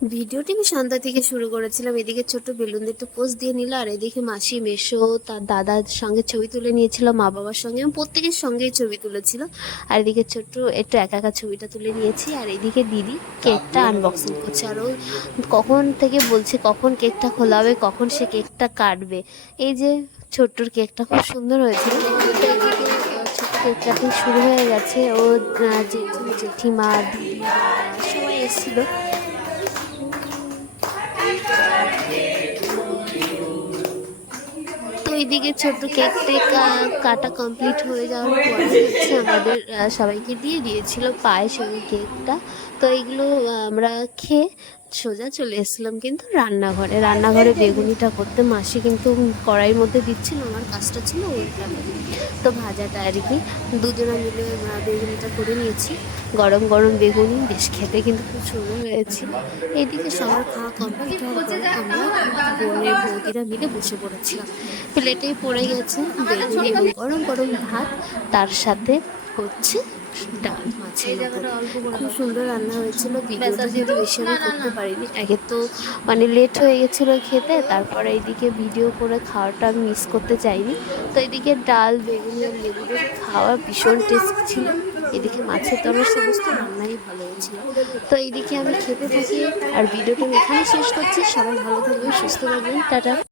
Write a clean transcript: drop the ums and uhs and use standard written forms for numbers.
ভিডিওটি আমি সন্ধ্যা থেকে শুরু করেছিলাম। এদিকে ছোট্ট বেলুনদের একটু পোজ দিয়ে নিল, আর এদিকে মাসি মেসো তার দাদার সঙ্গে ছবি তুলে নিয়েছিল, মা বাবার সঙ্গে আমি প্রত্যেকের সঙ্গেই ছবি তুলেছিল। আর এদিকে ছোট্ট একটু একা একা ছবিটা তুলে নিয়েছি। আর এদিকে দিদি কেকটা আনবক্সিং করছে, আর ও কখন থেকে বলছে কখন কেকটা খোলা হবে, কখন সে কেকটা কাটবে। এই যে ছোট্টর কেকটা খুব সুন্দর হয়েছিল। তো এদিকে ছোট্ট কেক কাটিং শুরু হয়ে গেছে। ও জেঠু জেঠিমা দিদি দাদা সবাই এসেছিলো। তো এইদিকে ছোট্ট কেকটা কাটা কমপ্লিট হয়ে যাওয়ার পরে হচ্ছে আমাদের সবাইকে দিয়ে দিয়েছিল পায়েস এবং কেকটা। তো এইগুলো আমরা খেয়ে সোজা চলে এসেছিলাম কিন্তু রান্নাঘরে বেগুনিটা করতে। মাসি কিন্তু কড়াইয়ের মধ্যে দিচ্ছিল, আমার কাজটা ছিল ওইখানে। তো ভাজাটা আর কি দুজনে মিলে বেগুনিটা করে নিয়েছি। গরম গরম বেগুনি বেশ খেতে কিন্তু খুব সুন্দর হয়েছিল। এইদিকে সবার খাওয়া কমপ্লিট হওয়ার পরে আমরা বোনের বৌদিরা মিলে বসে পড়েছিলাম। প্লেটে পড়ে গেছে বেগুনি এবং গরম গরম ভাত, তার সাথে হচ্ছে ডাল মাছের মতো। খুব সুন্দর রান্না হয়েছিল। ভিডিওটা কিন্তু বেশি আমি করতে পারিনি, একে তো মানে লেট হয়ে গেছিলো খেতে, তারপরে এইদিকে ভিডিও করে খাওয়াটা আমি মিস করতে চাইনি। তো এদিকে ডাল বেগুনি আর লেবু দিয়ে খাওয়া ভীষণ টেস্ট ছিল। এদিকে মাছের তরকারি সমস্ত রান্নাই ভালো হয়েছিল। তো এইদিকে আমি খেতে থাকি, আর ভিডিওটা আমি এখানে শেষ করছি। সবাই ভালো থাকবেন, সুস্থ থাকবেন, টাটা।